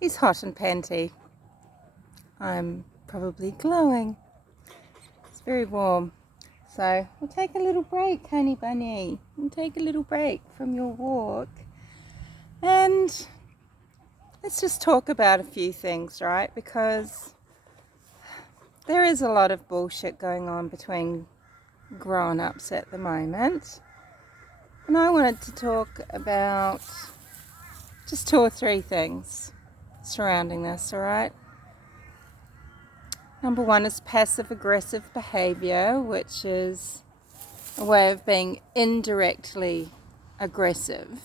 He's hot and panty. I'm probably glowing. It's very warm. So we'll take a little break, honey bunny. We'll take a little break from your walk. And let's just talk about a few things, right? Because there is a lot of bullshit going on between grown-ups at the moment. And I wanted to talk about just 2 or 3 things surrounding this, alright? Number 1 is passive-aggressive behaviour, which is a way of being indirectly aggressive.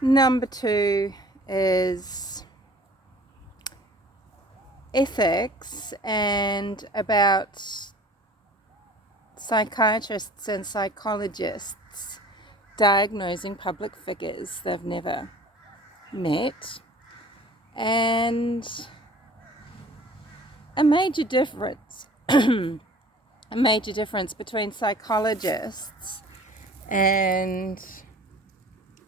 Number 2 is ethics and about psychiatrists and psychologists diagnosing public figures they've never met, and a major difference between psychologists and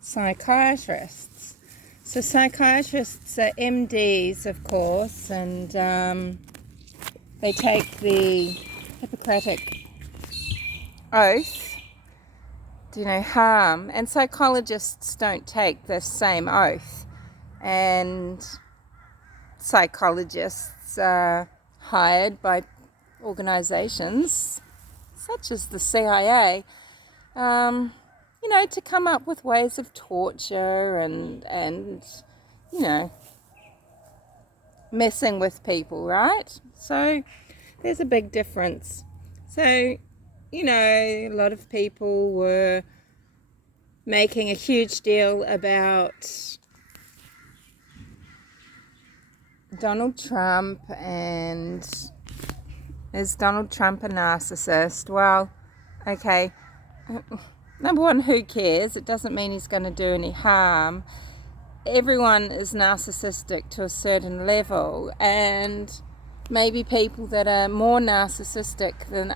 psychiatrists. So psychiatrists are MDs, of course, and they take the Hippocratic oath, do no harm, and psychologists don't take the same oath. And psychologists are hired by organizations such as the CIA, to come up with ways of torture and messing with people, right? So there's a big difference. So, a lot of people were making a huge deal about Donald Trump, and is Donald Trump a narcissist? Well, okay, number 1, who cares? It doesn't mean he's going to do any harm. Everyone is narcissistic to a certain level, and maybe people that are more narcissistic than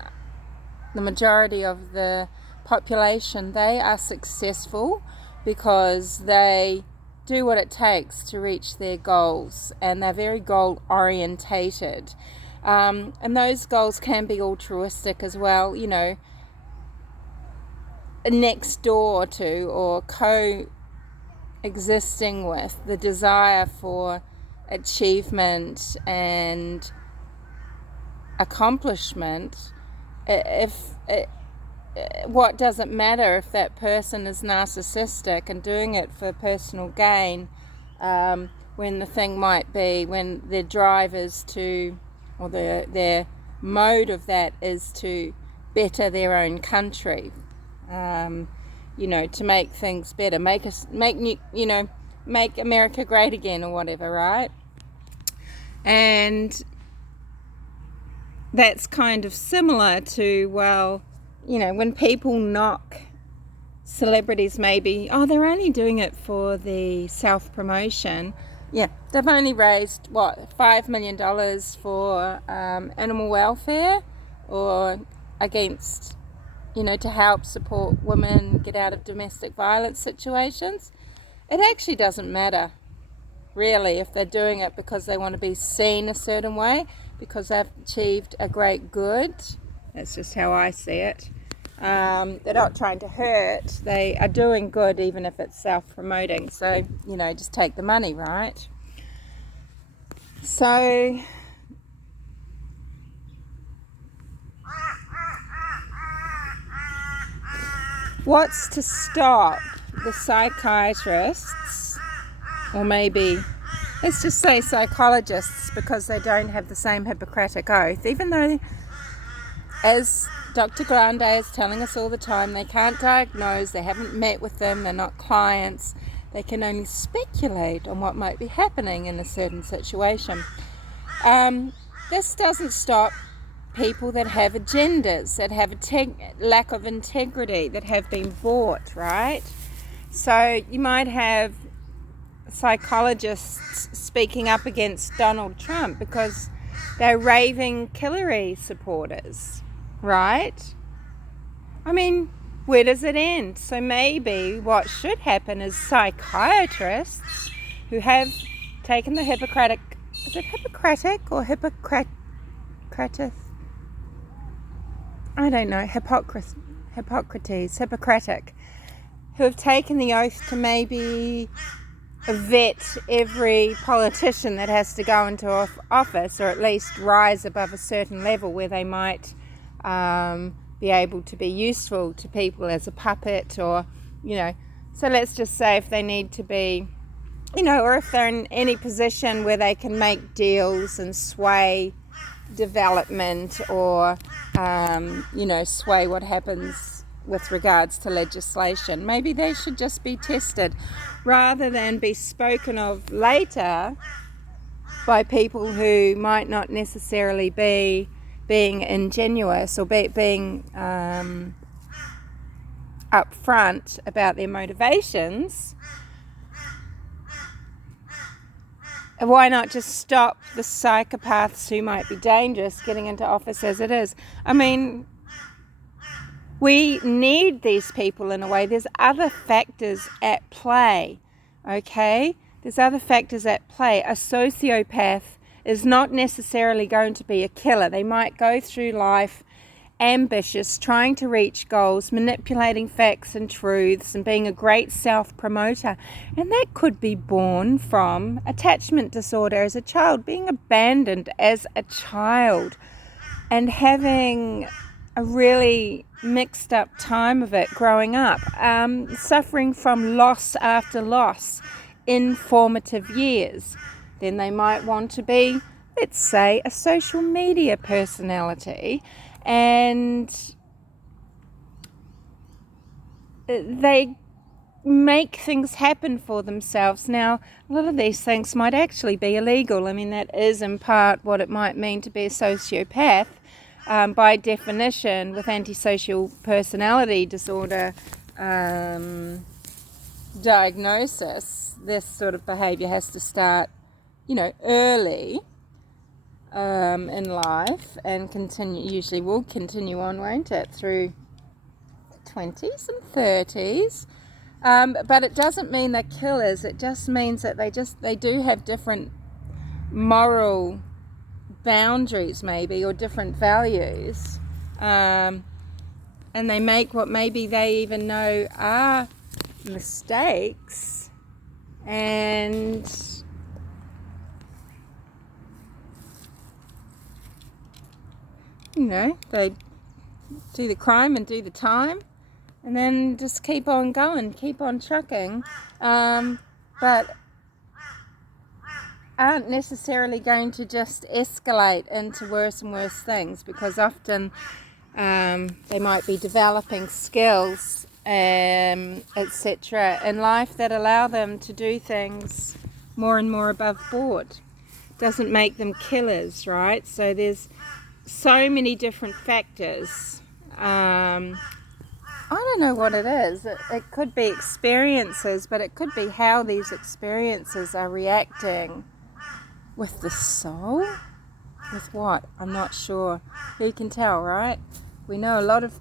the majority of the population, they are successful because they do what it takes to reach their goals, and they're very goal orientated, and those goals can be altruistic as well, next door to or co-existing with the desire for achievement and accomplishment. What does it matter if that person is narcissistic and doing it for personal gain, when the thing might be, when their drive is to, or their mode of that is to better their own country, to make things better, make America great again or whatever, right? And that's kind of similar to, when people knock celebrities, maybe, they're only doing it for the self-promotion. Yeah, they've only raised, $5 million for animal welfare, or against, to help support women get out of domestic violence situations. It actually doesn't matter, really, if they're doing it because they want to be seen a certain way, because they've achieved a great good. That's just how I see it. They're not trying to hurt. They are doing good, even if it's self-promoting. So, just take the money, right? So, what's to stop the psychiatrists, or maybe let's just say psychologists, because they don't have the same Hippocratic oath, even though, as Dr. Grande is telling us all the time, they can't diagnose, they haven't met with them, they're not clients, they can only speculate on what might be happening in a certain situation. This doesn't stop people that have agendas, that have lack of integrity, that have been bought, right? So you might have psychologists speaking up against Donald Trump because they're raving Hillary supporters, right? I mean, where does it end? So maybe what should happen is psychiatrists who have taken the Hippocratic, is it Hippocratic or Hippocratic? I don't know, Hippocratic, who have taken the oath to maybe vet every politician that has to go into office, or at least rise above a certain level where they might be able to be useful to people as a puppet, or, so let's just say if they need to be, or if they're in any position where they can make deals and sway development, or, sway what happens with regards to legislation. Maybe they should just be tested rather than be spoken of later by people who might not necessarily be being ingenuous or being upfront about their motivations. Why not just stop the psychopaths who might be dangerous getting into office as it is? I mean, we need these people in a way. There's other factors at play, okay? There's other factors at play. A sociopath is not necessarily going to be a killer. They might go through life ambitious, trying to reach goals, manipulating facts and truths, and being a great self-promoter. And that could be born from attachment disorder as a child, being abandoned as a child, and having a really mixed up time of it growing up, suffering from loss after loss in formative years. Then they might want to be, let's say, a social media personality, and they make things happen for themselves. Now, a lot of these things might actually be illegal. I mean, that is in part what it might mean to be a sociopath. By definition, with antisocial personality disorder diagnosis, this sort of behaviour has to start, early in life, and usually will continue on, won't it, through the 20s and 30s. But it doesn't mean they're killers. It just means that they do have different moral boundaries, maybe, or different values, and they make what maybe they even know are mistakes, and they do the crime and do the time, and then just keep on going, keep on trucking, but aren't necessarily going to just escalate into worse and worse things, because often they might be developing skills, etc. in life that allow them to do things more and more above board. Doesn't make them killers, right? So there's so many different factors. I don't know what it is. It could be experiences, but it could be how these experiences are reacting with the soul. With what? I'm not sure. Who can tell, right? We know a lot of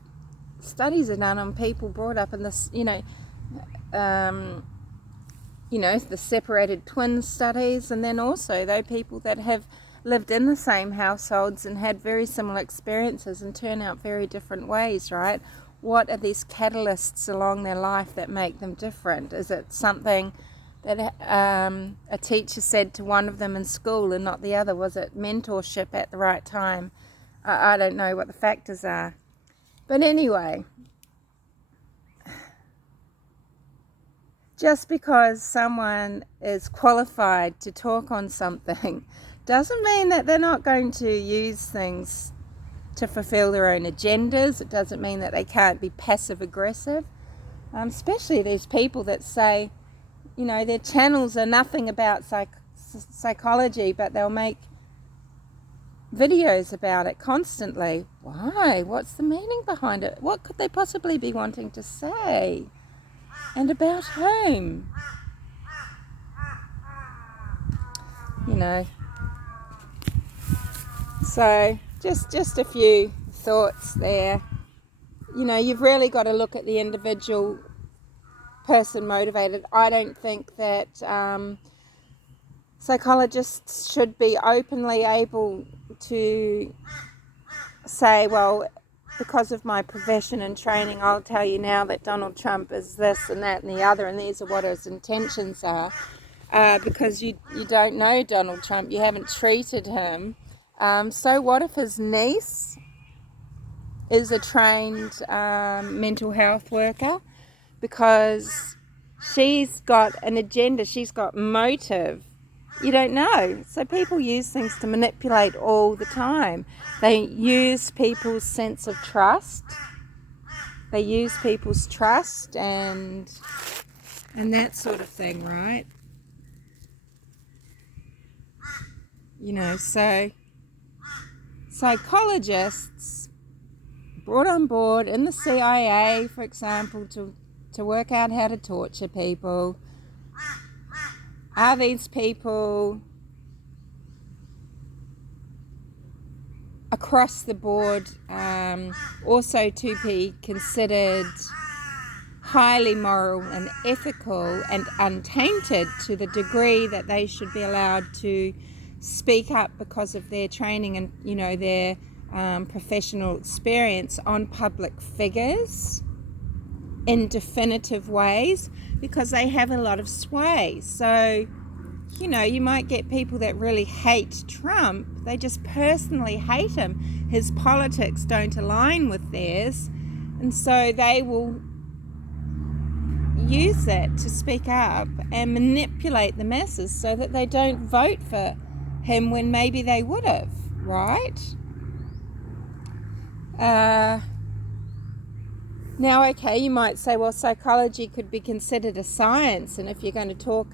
studies are done on people brought up in this, the separated twin studies, and then also though people that have lived in the same households and had very similar experiences and turn out very different ways, right? What are these catalysts along their life that make them different? Is it something that a teacher said to one of them in school and not the other? Was it mentorship at the right time? I don't know what the factors are. But anyway, just because someone is qualified to talk on something doesn't mean that they're not going to use things to fulfill their own agendas. It doesn't mean that they can't be passive aggressive, especially these people that say, their channels are nothing about psychology, but they'll make videos about it constantly. Why? What's the meaning behind it? What could they possibly be wanting to say? And about whom? So just a few thoughts there. you've really got to look at the individual person motivated. I don't think that psychologists should be openly able to say, well, because of my profession and training, I'll tell you now that Donald Trump is this and that and the other, and these are what his intentions are, because you don't know Donald Trump, you haven't treated him. So what if his niece is a trained mental health worker? Because she's got an agenda, she's got motive. You don't know. So people use things to manipulate all the time. They use people's sense of trust. They use people's trust and that sort of thing, right? So psychologists brought on board in the CIA, for example, to work out how to torture people. Are these people across the board also to be considered highly moral and ethical and untainted to the degree that they should be allowed to speak up because of their training and their professional experience on public figures in definitive ways, because they have a lot of sway. So you might get people that really hate Trump. They just personally hate him. His politics don't align with theirs, and so they will use that to speak up and manipulate the masses so that they don't vote for him when maybe they would have, right? Now, okay, you might say, well, psychology could be considered a science, and if you're going to talk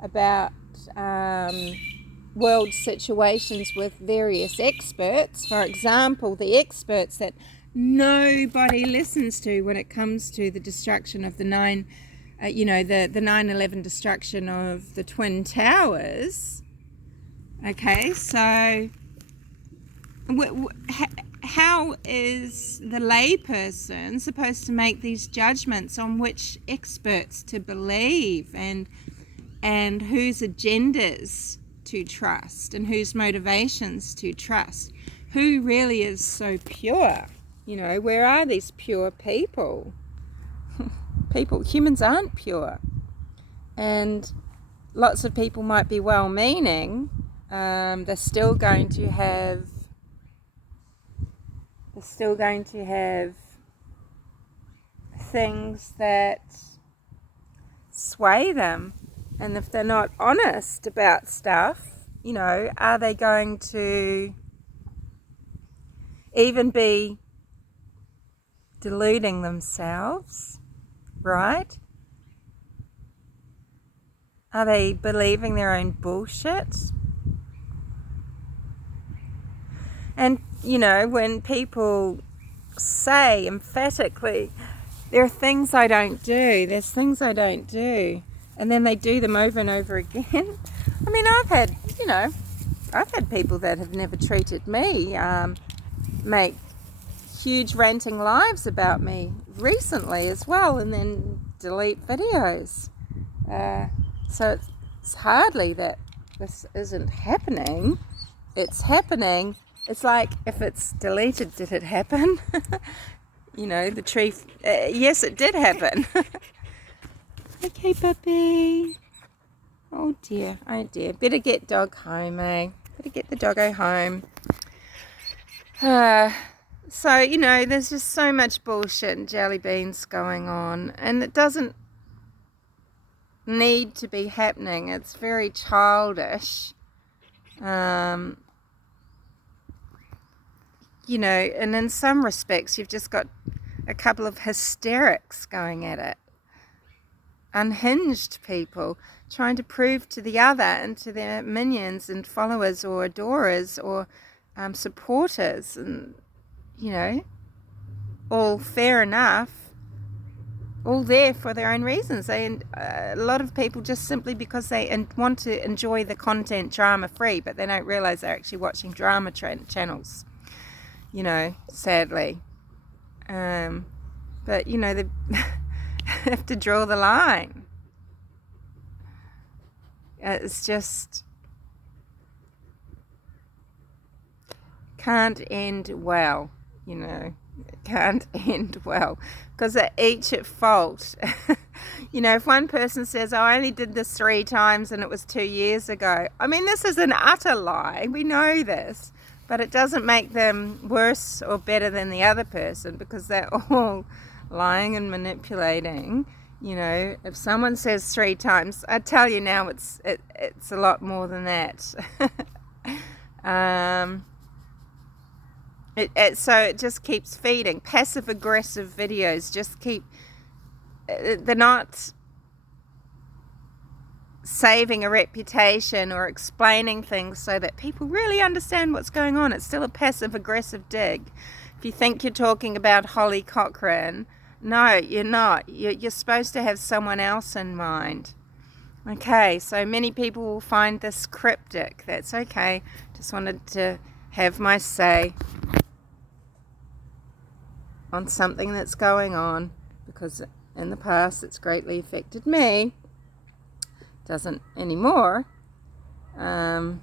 about world situations with various experts, for example, the experts that nobody listens to when it comes to the destruction of the 9/11 destruction of the Twin Towers. Okay, so how is the layperson supposed to make these judgments on which experts to believe and whose agendas to trust and whose motivations to trust? Who really is so pure? Where are these pure people? Humans aren't pure. And lots of people might be well-meaning. They're still going to have things that sway them. And if they're not honest about stuff, are they going to even be deluding themselves, right? Are they believing their own bullshit? And, when people say emphatically, there are things I don't do, there's things I don't do, and then they do them over and over again. I mean, I've had people that have never treated me make huge ranting lives about me recently as well, and then delete videos. So it's hardly that this isn't happening. It's happening. It's like, if it's deleted, did it happen? The tree... yes, it did happen. Okay, puppy. Oh dear. Better get dog home, eh? Better get the doggo home. So, there's just so much bullshit and jelly beans going on. And it doesn't need to be happening. It's very childish. And in some respects, you've just got a couple of hysterics going at it. Unhinged people trying to prove to the other and to their minions and followers or adorers or supporters, and, all fair enough, all there for their own reasons. A lot of people just simply because they want to enjoy the content drama-free, but they don't realise they're actually watching drama channels. Sadly. But, you know, they have to draw the line. It's just can't end well, you know. It can't end well because they're each at fault. You know, if one person says, I only did this 3 times and it was 2 years ago. I mean, this is an utter lie. We know this. But it doesn't make them worse or better than the other person because they're all lying and manipulating. You know, if someone says 3 times, I tell you now it's a lot more than that. So it just keeps feeding. Passive-aggressive videos just keep... They're not saving a reputation or explaining things so that people really understand what's going on. It's still a passive-aggressive dig. If you think you're talking about Holly Cochran, no, you're not. You're supposed to have someone else in mind. Okay, so many people will find this cryptic. That's okay. Just wanted to have my say on something that's going on, because in the past it's greatly affected me. Doesn't anymore. The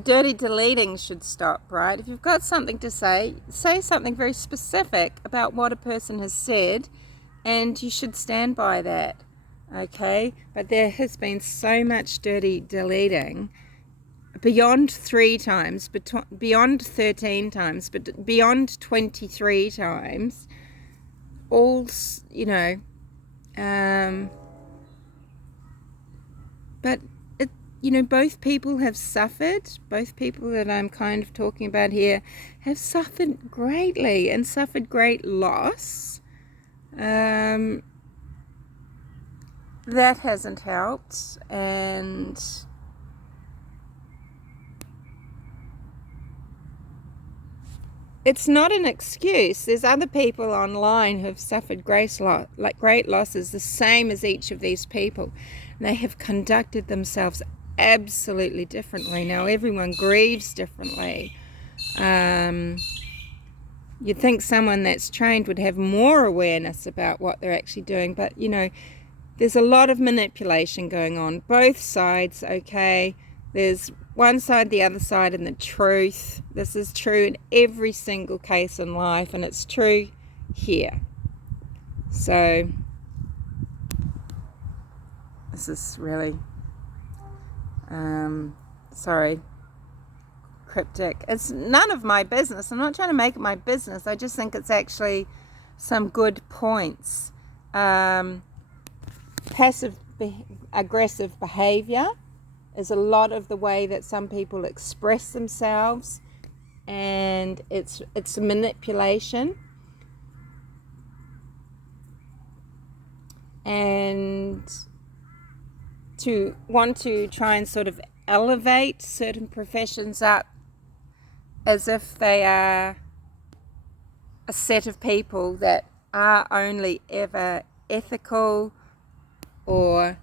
dirty deleting should stop, right? If you've got something to say something very specific about what a person has said, and you should stand by that, okay? But there has been so much dirty deleting, beyond 3 times, beyond 13 times, but beyond 23 times, all, you know, but it, you know, both people have suffered. Both people that I'm kind of talking about here have suffered greatly and suffered great loss. That hasn't helped, and it's not an excuse. There's other people online who have suffered great losses, the same as each of these people. And they have conducted themselves absolutely differently. Now, everyone grieves differently. You'd think someone that's trained would have more awareness about what they're actually doing. But, you know, there's a lot of manipulation going on. Both sides, okay? There's one side, the other side, and the truth. This is true in every single case in life, and it's true here. So this is really, sorry, cryptic. It's none of my business. I'm not trying to make it my business. I just think it's actually some good points. Passive-aggressive behaviour is a lot of the way that some people express themselves, and it's a manipulation. And to want to try and sort of elevate certain professions up as if they are a set of people that are only ever ethical or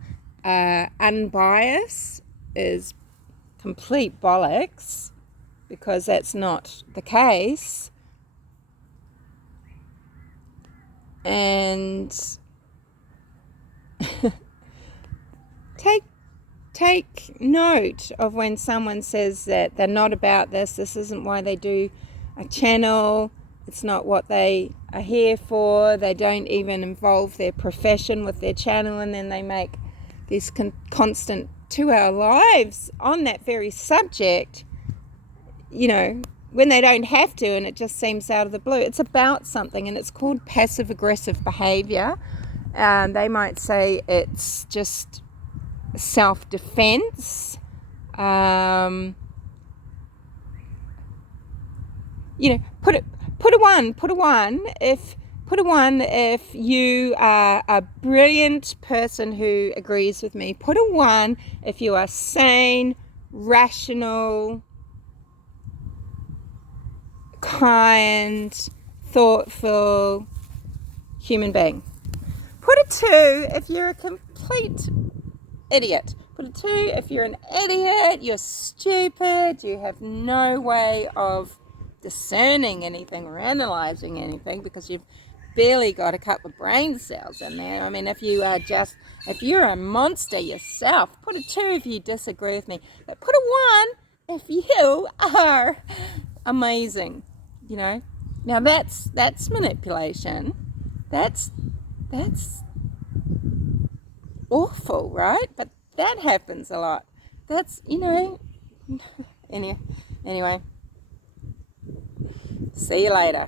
unbiased is complete bollocks, because that's not the case. And take note of when someone says that they're not about this isn't why they do a channel, it's not what they are here for, they don't even involve their profession with their channel, and then they make these constant 2-hour lives on that very subject, you know, when they don't have to, and it just seems out of the blue. It's about something, and it's called passive-aggressive behaviour. They might say it's just self-defense. You know, put a one if you are a brilliant person who agrees with me. Put a 1 if you are sane, rational, kind, thoughtful human being. Put a 2 if you're a complete idiot. Put a 2 if you're an idiot, you're stupid, you have no way of discerning anything or analysing anything, because you've barely got a couple of brain cells in there. I mean, if you're a monster yourself, put a 2 if you disagree with me, but put a 1 if you are amazing, you know. Now that's manipulation. That's awful, right? But that happens a lot. That's, you know, anyway, see you later.